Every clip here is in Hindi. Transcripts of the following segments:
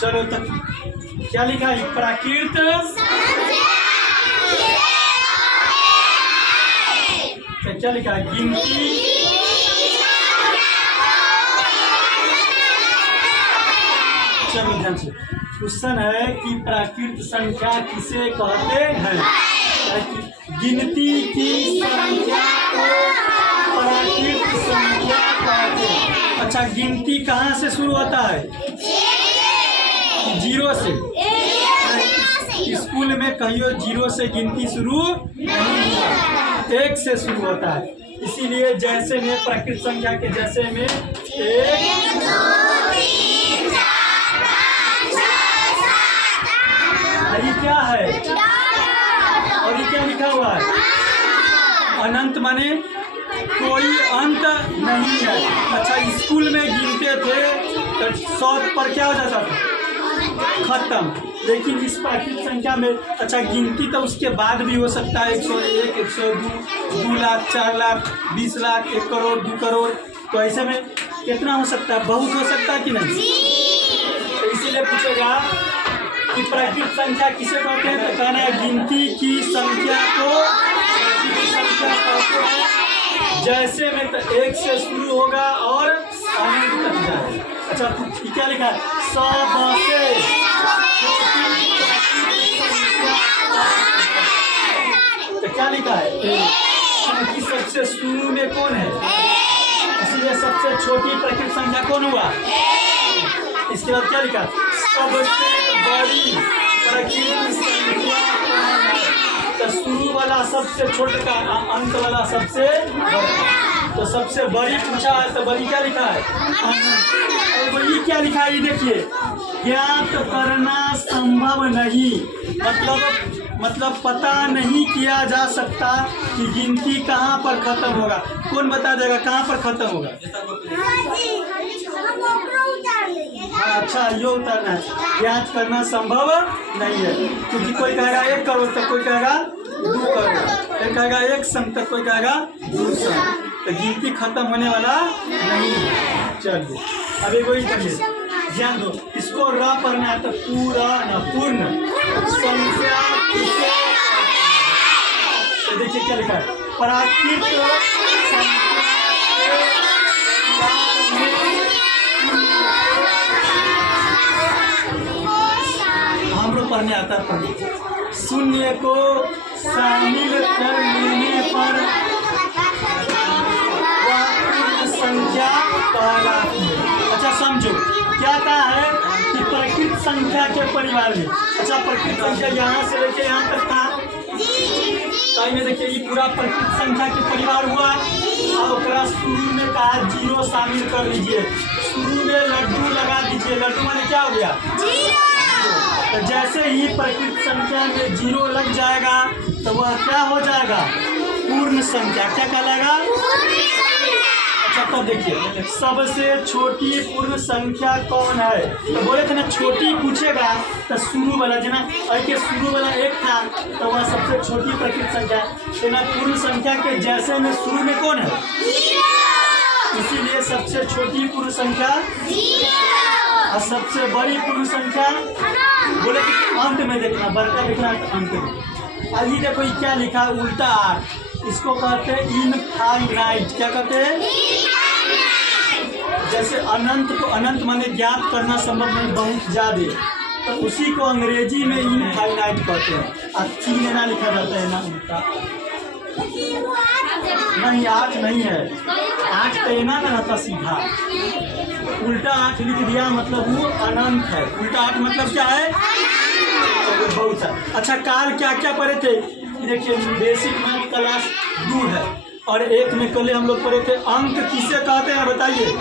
चलो तक क्या लिखा है? प्राकृत क्या लिखा है? गिनती चलो ध्यान से क्वेश्चन है कि प्राकृत संख्या किसे कहते हैं? गिनती की संख्या को प्राकृत संख्या कहते हैं। अच्छा, गिनती कहाँ से शुरू होता है? जीरो से। स्कूल में कहियो जीरो से गिनती शुरू नहीं हुआ, एक से शुरू होता है। इसीलिए जैसे में प्राकृत संख्या के जैसे में एक ये क्या है और ये क्या लिखा हुआ है? अनंत माने कोई अंत नहीं है। अच्छा, स्कूल में गिनते थे तो 100 पर क्या हो जाता था? खत्म। लेकिन इस प्राकृत संख्या में अच्छा गिनती तो उसके बाद भी हो सकता है, 101, 102, 2 लाख, 4 लाख, 20 लाख, 1 करोड़, 2 करोड़। तो ऐसे में कितना हो सकता है? बहुत हो सकता है कि नहीं? तो इसीलिए पूछेगा कि प्राकृत संख्या किसे कहते हैं? तो कहना है गिनती की संख्या को संख्या कहते हैं जैसे में तो 1 से शुरू होगा और अनंत तक जाए। अच्छा, क्या लिखा है? सबसे तो क्या लिखा है? कि सबसे शुरू में कौन है? इसलिए सबसे छोटी प्राकृत संख्या कौन हुआ? इसके बाद क्या लिखा? सबसे बड़ी प्राकृत संख्या तो शुरू वाला सबसे छोटे का, अंत वाला सबसे बड़ा। तो सबसे बड़ी पूछा है तो बड़ी क्या लिखा है? और बड़ी क्या लिखा है? ये देखिए, ज्ञात करना संभव नहीं, मतलब पता नहीं किया जा सकता कि गिनती कहाँ पर खत्म होगा। कौन बता देगा कहाँ पर खत्म होगा? अच्छा, ये उतारना है। ज्ञात करना संभव नहीं है, क्योंकि कोई कहेगा 1 करोड़ तो कोई कहेगा 2 करोड़, कोई कहेगा 1 सम तो कोई कहेगा 2 सम। तो गिनती खत्म होने वाला नहीं है। चलिए अब एक वही करिए, ध्यान दो। इसको र पढ़ना है तो पूरा न पूर्ण संख्या किसे? तो देखिए क्या लिखा है? प्राकृत हम लोग पढ़ने आता है। पढ़ने शून्य को शामिल कर लेने पर संख्या कहलाती है। अच्छा समझो क्या कहा है कि प्राकृत संख्या के परिवार में। अच्छा, प्राकृत संख्या यहाँ से लेके यहाँ तक था। तो देखिए ये पूरा प्राकृत संख्या के परिवार हुआ और शुरू में कहा 0 शामिल कर लीजिए। शुरू में लड्डू लगा दीजिए। लड्डू माने क्या हो गया? तो जैसे ही प्राकृत संख्या में 0 लग जाएगा तो वह क्या हो जाएगा? पूर्ण संख्या। क्या कहलाएगा? अच्छा, तब देखिए सबसे छोटी पूर्ण संख्या कौन है? तो बोले थे ना छोटी पूछेगा तो शुरू वाला जना ऐसे शुरू वाला 1 था तो वह सबसे छोटी प्राकृत संख्या है ना। पूर्ण संख्या के जैसे में शुरू में कौन है? इसीलिए सबसे छोटी पूर्ण संख्या और सबसे बड़ी पूर्ण संख्या बोले कि अंत में देखना, बड़का देखना अंत में। अभी देखो ये क्या लिखा? उल्टा 8। इसको कहते हैं इनफाइनाइट। क्या कहते हैं? जैसे अनंत को अनंत माने ज्ञात करना संभव नहीं, बहुत ज्यादा, तो उसी को अंग्रेजी में इनफाइनाइट कहते हैं। और 3 ना लिखा जाता है ना उल्टा। नहीं 8 नहीं है, 8 तो ना रहता सीधा। उल्टा 8 लिख दिया मतलब वो अनंत है। उल्टा 8 मतलब क्या है? बहुत है। अच्छा, काल क्या क्या पढ़े थे? देखिए बेसिक मैथ क्लास 2 है और 1 में कल हम लोग पढ़े थे अंक किसे कहते हैं बताइए? 0,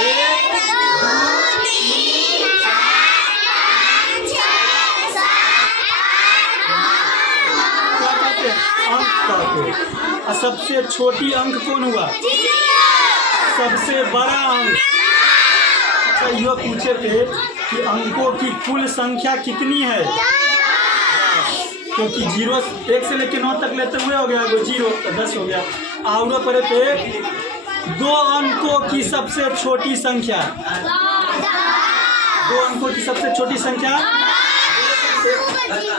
1, 2, 3, 4, 5, 6, 7, 8 क्या कहते हैं? अंक कहते हैं। और सबसे छोटी अंक कौन हुआ? सबसे बड़ा अंक। अच्छा, यह पूछे थे कि अंकों की कुल संख्या कितनी है? क्योंकि 0 1 से लेकर 9 तक लेते हुए हो गया, वो 0 तो 10 हो गया। और पढ़े थे 2 अंकों की सबसे छोटी संख्या दो अंकों की सबसे छोटी संख्या।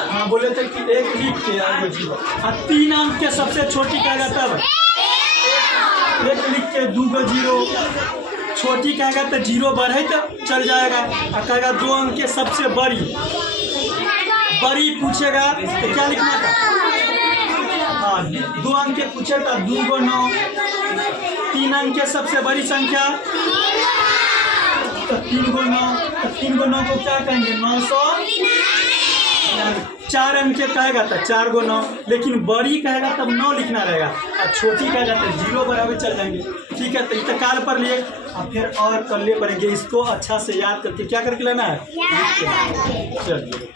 हाँ बोले थे कि एक लिख के आगे जीरो। और 3 अंक के सबसे छोटी कहेगा तब एक लिख के 2 को जीरो। छोटी कहेगा तो जीरो बढ़े तो चल जाएगा। और कहेगा 2 अंक के सबसे बड़ी पूछेगा तो क्या लिखना था। हाँ 2 अंक के पूछे तो 2 को 9। 3 अंक के सबसे बड़ी संख्या तो 3 को 9। तो 3 को 9 को क्या कहेंगे 900। 4 अंक के कहेगा तो 4 को 9। लेकिन बड़ी कहेगा तब 9 लिखना रहेगा। और छोटी कहेगा तो जीरो बराबर चल जाएंगे। ठीक है तो इंतकाल पर लिए और फिर और कर ले पड़ेंगे। इसको अच्छा से याद करके क्या करके लेना है। चलिए।